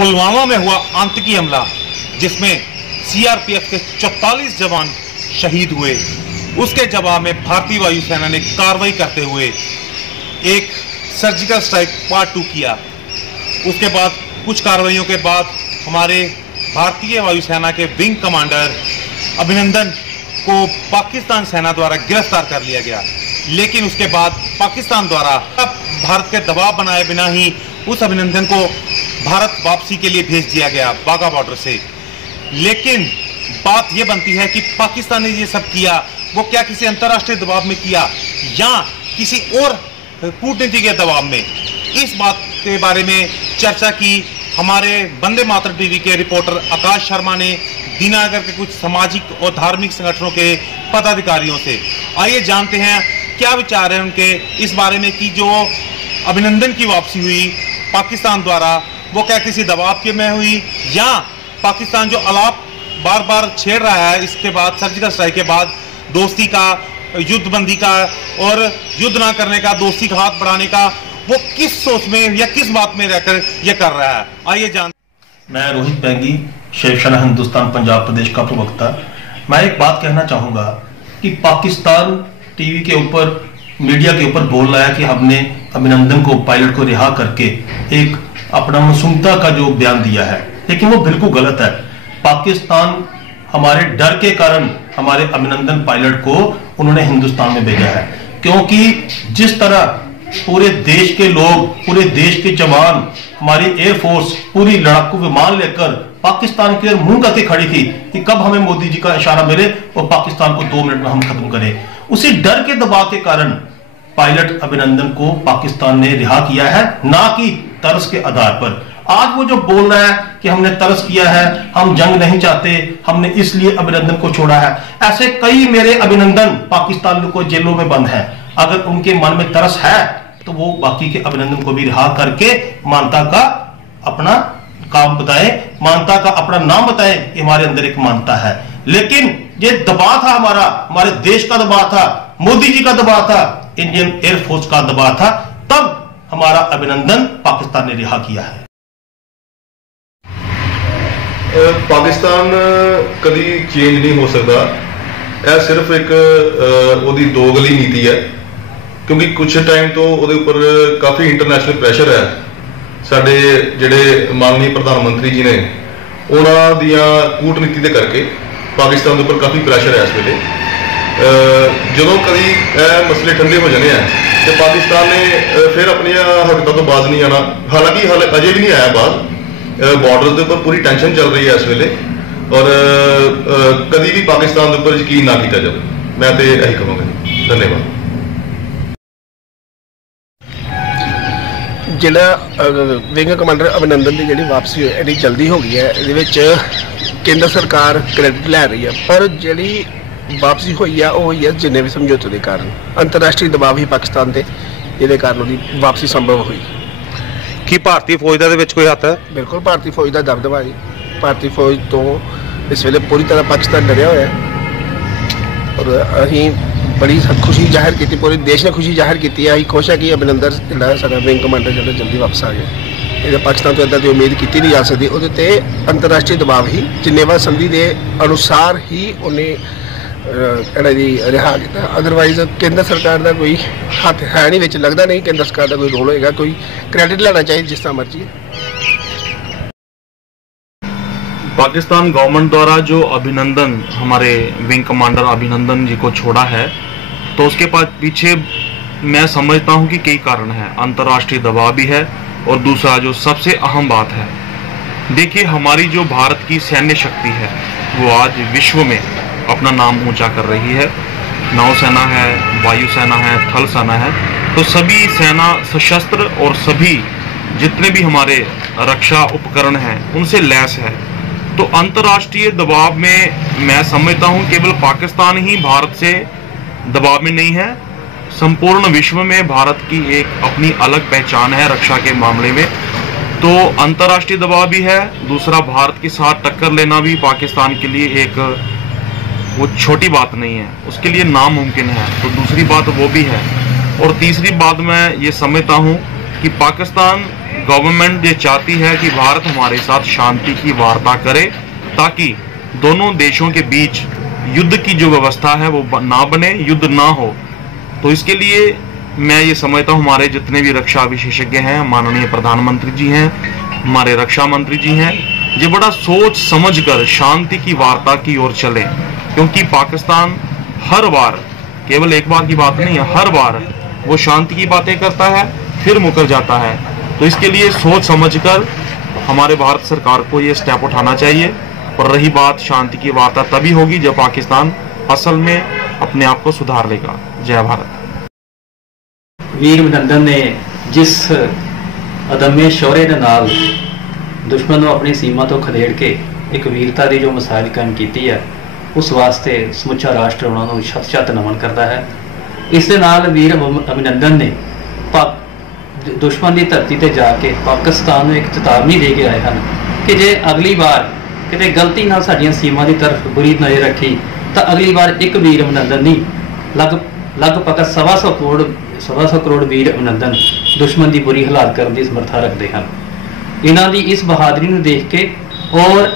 पुलवामा में हुआ आतंकी हमला जिसमें सीआरपीएफ के 44 जवान शहीद हुए, उसके जवाब में भारतीय वायुसेना ने कार्रवाई करते हुए एक सर्जिकल स्ट्राइक पार्ट 2 किया। उसके बाद कुछ कार्रवाइयों के बाद हमारे भारतीय वायुसेना के विंग कमांडर अभिनंदन को पाकिस्तान सेना द्वारा गिरफ्तार कर लिया गया, लेकिन उसके बाद पाकिस्तान द्वारा भारत के दबाव बनाए बिना ही उस अभिनंदन को भारत वापसी के लिए भेज दिया गया बाघा बॉर्डर से। लेकिन बात यह बनती है कि पाकिस्तान ने ये सब किया वो क्या किसी अंतर्राष्ट्रीय दबाव में किया या किसी और कूटनीति के दबाव में? इस बात के बारे में चर्चा की हमारे वंदे मातरम टीवी के रिपोर्टर आकाश शर्मा ने दीनानगर के कुछ सामाजिक और धार्मिक संगठनों के पदाधिकारियों से। आइए जानते हैं क्या विचार है उनके इस बारे में कि जो अभिनंदन की वापसी हुई पाकिस्तान द्वारा वो क्या किसी दबाव के में हुई या पाकिस्तान जो आलाप बार बार छेड़ रहा है इसके बाद सर्जिकल स्ट्राइक के बाद दोस्ती का, युद्धबंदी का और युद्ध ना करने का, दोस्ती का हाथ बढ़ाने का, वो किस सोच में या किस बात में रहकर ये कर रहा है? आइए जान। मैं रोहित पैंगी, शिवसेना हिंदुस्तान पंजाब प्रदेश का प्रवक्ता। मैं एक बात कहना चाहूंगा कि पाकिस्तान टीवी के ऊपर, मीडिया के ऊपर बोल रहा है कि हमने अभिनंदन को, पायलट को रिहा करके एक अपना मासूमता का जो बयान दिया है, लेकिन वो बिल्कुल गलत है। पाकिस्तान हमारे डर के कारण हमारे अभिनंदन पायलट को उन्होंने हिंदुस्तान में भेजा है, क्योंकि जिस तरह पूरे देश के लोग, पूरे देश के जवान, हमारी एयरफोर्स पूरी लड़ाकू विमान लेकर पाकिस्तान की ओर मुंह करके खड़ी थी कि कब हमें मोदी जी का इशारा मिले और पाकिस्तान को 2 मिनट में हम खत्म करें, उसी डर के दबाव के कारण पायलट अभिनंदन को पाकिस्तान ने रिहा किया है, ना कि तरस के आधार पर। आज वो जो बोल रहा है कि हमने तरस किया है, हम जंग नहीं चाहते, हमने इसलिए अभिनंदन को छोड़ा है, ऐसे कई मेरे अभिनंदन पाकिस्तान को जेलों में बंद हैं। अगर उनके मन में तरस है तो वो बाकी के अभिनंदन को भी रिहा करके मानवता का अपना काम बताए, मानवता का अपना नाम बताए कि हमारे अंदर एक मानवता है। लेकिन ये दबाव था हमारा, हमारे देश का दबाव था, मोदी जी का दबाव था, इंडियन एयरफोर्स का दबाव था, तब हमारा अभिनंदन पाकिस्तान ने रिहा किया है। पाकिस्तान कभी चेंज नहीं हो सकता, यह सिर्फ एक ओदी दोगली नीति है, क्योंकि कुछ टाइम तो ਉਹਦੇ ਉੱਪਰ काफ़ी इंटरनेशनल ਪ੍ਰੈਸ਼ਰ है। ਸਾਡੇ ਜਿਹੜੇ माननीय प्रधानमंत्री जी ने ਉਹਨਾਂ ਦੀਆਂ कूटनीति ਦੇ करके पाकिस्तान ਦੇ ਉੱਪਰ काफ़ी ਪ੍ਰੈਸ਼ਰ है इस ਵੇਲੇ। ਜਦੋਂ कभी ਇਹ मसले ठंडे हो जाने हैं तो पाकिस्तान ने फिर अपनी हरकतों तो बाज नहीं आना, हालांकि अजे भी नहीं आया बाज। बॉर्डर के ऊपर पूरी टेंशन चल रही है इस वेले और कभी भी पाकिस्तान के ऊपर यकीन ना किया जाए, मैं तो यही कहूँगा। धन्यवाद। ਜਿਹੜਾ ਵਿੰਗ ਕਮਾਂਡਰ ਅਭਿਨੰਦਨ ਦੀ ਜਿਹੜੀ ਵਾਪਸੀ ਐਡੀ ਜਲਦੀ ਹੋ ਗਈ ਹੈ, ਇਹਦੇ ਵਿੱਚ ਕੇਂਦਰ ਸਰਕਾਰ ਕ੍ਰੈਡਿਟ ਲੈ ਰਹੀ ਹੈ, ਪਰ ਜਿਹੜੀ ਵਾਪਸੀ ਹੋਈ ਆ ਉਹ ਹੋਈ ਹੈ ਜਿੰਨੇ ਵੀ ਸਮਝੌਤੇ ਦੇ ਕਾਰਨ। ਅੰਤਰਰਾਸ਼ਟਰੀ ਦਬਾਅ ਹੀ ਪਾਕਿਸਤਾਨ ਤੇ ਇਹਦੇ ਕਾਰਨ ਉਹਦੀ ਵਾਪਸੀ ਸੰਭਵ ਹੋਈ। ਕੀ ਭਾਰਤੀ ਫੌਜ ਦਾ ਦੇ ਵਿੱਚ ਕੋਈ ਹੱਥ ਹੈ? ਬਿਲਕੁਲ ਭਾਰਤੀ ਫੌਜ ਦਾ ਦਬਦਬਾ ਜੀ। ਭਾਰਤੀ ਫੌਜ ਤੋਂ ਇਸ ਵੇਲੇ ਪੂਰੀ ਤਰ੍ਹਾਂ ਪਾਕਿਸਤਾਨ ਡਰਿਆ ਹੋਇਆ ਹੈ ਔਰ ਅਸੀਂ बड़ी खुशी जाहिर की, पूरे देश ने खुशी जाहिर की है। अं खुश है कि अभिनंदन जो सारा विंग कमांडर जो जल्दी वापस आ गया। पाकिस्तान तो इदा की उम्मीद की नहीं जा सकती, वो अंतरराष्ट्रीय दबाव ही जिनेवा संधि के अनुसार ही उन्हें रिहा किया। अदरवाइज केंद्र सरकार का कोई हाथ है नहीं, विच लगता नहीं केंद्र सरकार का कोई रोल होएगा, कोई क्रेडिट लेना चाहिए जिस तरह मर्जी। पाकिस्तान गवर्नमेंट द्वारा जो अभिनंदन, हमारे विंग कमांडर अभिनंदन जी को छोड़ा है, तो उसके पीछे मैं समझता हूं कि कई कारण है। अंतर्राष्ट्रीय दबाव भी है और दूसरा जो सबसे अहम बात है, देखिए हमारी जो भारत की सैन्य शक्ति है वो आज विश्व में अपना नाम ऊंचा कर रही है। नौसेना है, वायुसेना है, थल सेना है, तो सभी सेना सशस्त्र और सभी जितने भी हमारे रक्षा उपकरण हैं उनसे लैस है। तो अंतर्राष्ट्रीय दबाव में मैं समझता हूं केवल पाकिस्तान ही भारत से दबाव में नहीं है, संपूर्ण विश्व में भारत की एक अपनी अलग पहचान है रक्षा के मामले में। तो अंतर्राष्ट्रीय दबाव भी है, दूसरा भारत के साथ टक्कर लेना भी पाकिस्तान के लिए एक वो छोटी बात नहीं है, उसके लिए नामुमकिन है। तो दूसरी बात वो भी है और तीसरी बात मैं ये समझता हूँ कि पाकिस्तान गवर्नमेंट ये चाहती है कि भारत हमारे साथ शांति की वार्ता करे, ताकि दोनों देशों के बीच युद्ध की जो व्यवस्था है वो ना बने, युद्ध ना हो। तो इसके लिए मैं ये समझता हूँ हमारे जितने भी रक्षा विशेषज्ञ हैं, माननीय प्रधानमंत्री जी हैं, हमारे रक्षा मंत्री जी हैं, ये बड़ा सोच समझकर शांति की वार्ता की ओर चले, क्योंकि पाकिस्तान हर बार, केवल एक बार की बात नहीं है, हर बार वो शांति की बातें करता है फिर मुकर जाता है। तो इसके लिए सोच समझकर हमारे भारत सरकार को ये स्टेप उठाना चाहिए। और रही बात शांति की वार्ता तभी होगी जब पाकिस्तान असल में अपने आप को सुधार लेगा। जय भारत। वीर अभिनंदन ने जिस अदम्य शौर्य ਦੇ ਨਾਲ ਦੁਸ਼ਮਣ ਨੂੰ ਆਪਣੀ ਸੀਮਾ ਤੋਂ ਖਦੇੜ ਕੇ ਇੱਕ ਵੀਰਤਾ ਦੀ ਜੋ ਮਿਸਾਲ ਕਾਇਮ ਕੀਤੀ ਹੈ, ਉਸ ਵਾਸਤੇ ਸਮੁੱਚਾ ਰਾਸ਼ਟਰ ਉਹਨਾਂ ਨੂੰ ਸ਼ਤ-ਸ਼ਤ ਨਮਨ ਕਰਦਾ ਹੈ। ਇਸ ਦੇ ਨਾਲ ਵੀਰ ਅਭਿਨੰਦਨ ਨੇ ਦੁਸ਼ਮਣ ਦੀ ਧਰਤੀ ਤੇ ਜਾ ਕੇ ਪਾਕਿਸਤਾਨ ਨੂੰ ਇੱਕ ਚੇਤਾਵਨੀ ਦੇ ਕੇ ਆਏ ਹਨ ਕਿ ਜੇ ਅਗਲੀ ਵਾਰ ਕਿਤੇ ਗਲਤੀ ਨਾਲ ਸਾਡੀਆਂ ਸੀਮਾ ਦੀ ਤਰਫ ਬੁਰੀ ਨਜ਼ਰ ਰੱਖੀ ਤਾਂ ਅਗਲੀ ਵਾਰ ਇੱਕ ਵੀਰ ਅਭਿਨੰਦਨ ਨਹੀਂ, ਲਗਭਗ 125 ਕਰੋੜ ਵੀਰ ਅਭਿਨੰਦਨ ਦੁਸ਼ਮਣ ਦੀ ਬੁਰੀ ਹਾਲਾਤ ਕਰਨ ਦੀ ਸਮਰੱਥਾ ਰੱਖਦੇ ਹਨ। ਇਹਨਾਂ ਦੀ ਇਸ ਬਹਾਦਰੀ ਨੂੰ ਦੇਖ ਕੇ ਔਰ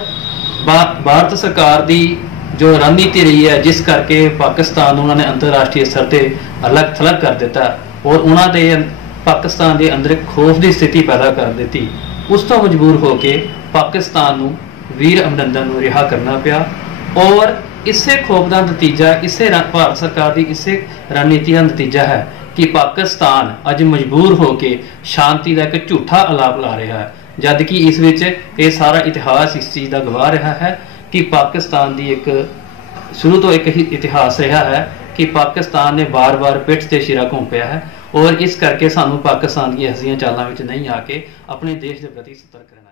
ਭਾਰਤ ਸਰਕਾਰ ਦੀ ਜੋ ਰਣਨੀਤੀ ਰਹੀ ਹੈ, ਜਿਸ ਕਰਕੇ ਪਾਕਿਸਤਾਨ ਨੂੰ ਉਹਨਾਂ ਨੇ ਅੰਤਰਰਾਸ਼ਟਰੀ ਸਤਰ ਤੇ ਅਲੱਗ ਥਲੱਗ ਕਰ ਦਿੱਤਾ ਔਰ ਉਹਨਾਂ ਦੇ ਪਾਕਿਸਤਾਨ ਦੇ ਅੰਦਰ ਇੱਕ ਖੌਫ ਦੀ ਸਥਿਤੀ ਪੈਦਾ ਕਰ ਦਿੱਤੀ, ਉਸ ਤੋਂ ਮਜਬੂਰ ਹੋ ਕੇ ਪਾਕਿਸਤਾਨ ਨੂੰ ਵੀਰ ਅਭਿਨੰਦਨ ਨੂੰ ਰਿਹਾ ਕਰਨਾ ਪਿਆ। ਔਰ ਇਸੇ ਖੌਫ ਦਾ ਨਤੀਜਾ, ਇਸੇ ਭਾਰਤ ਸਰਕਾਰ ਦੀ ਇਸੇ ਰਣਨੀਤੀ ਦਾ ਨਤੀਜਾ ਹੈ ਕਿ ਪਾਕਿਸਤਾਨ ਅੱਜ ਮਜਬੂਰ ਹੋ ਕੇ ਸ਼ਾਂਤੀ ਦਾ ਇੱਕ ਝੂਠਾ ਅਲਾਪ ਲਾ ਰਿਹਾ ਹੈ, ਜਦ ਕਿ ਇਸ ਵਿੱਚ ਇਹ ਸਾਰਾ ਇਤਿਹਾਸ ਇਸ ਚੀਜ਼ ਦਾ ਗਵਾਹ ਰਿਹਾ ਹੈ ਕਿ ਪਾਕਿਸਤਾਨ ਦੀ ਇੱਕ ਸ਼ੁਰੂ ਤੋਂ ਇੱਕ ਹੀ ਇਤਿਹਾਸ ਰਿਹਾ ਹੈ ਕਿ ਪਾਕਿਸਤਾਨ ਨੇ ਬਾਰ-ਬਾਰ ਪਿੱਠ ਤੇ ਸ਼ਿਰਾ ਘੋਂਪਿਆ ਹੈ। ਔਰ ਇਸ ਕਰਕੇ ਸਾਨੂੰ ਪਾਕਿਸਤਾਨ ਦੀਆਂ ਐਸੀਆਂ ਚਾਲਾਂ ਵਿੱਚ ਨਹੀਂ ਆ ਕੇ ਆਪਣੇ ਦੇਸ਼ ਦੇ ਪ੍ਰਤੀ ਸਤਰਕ ਰਹਿਣਾ।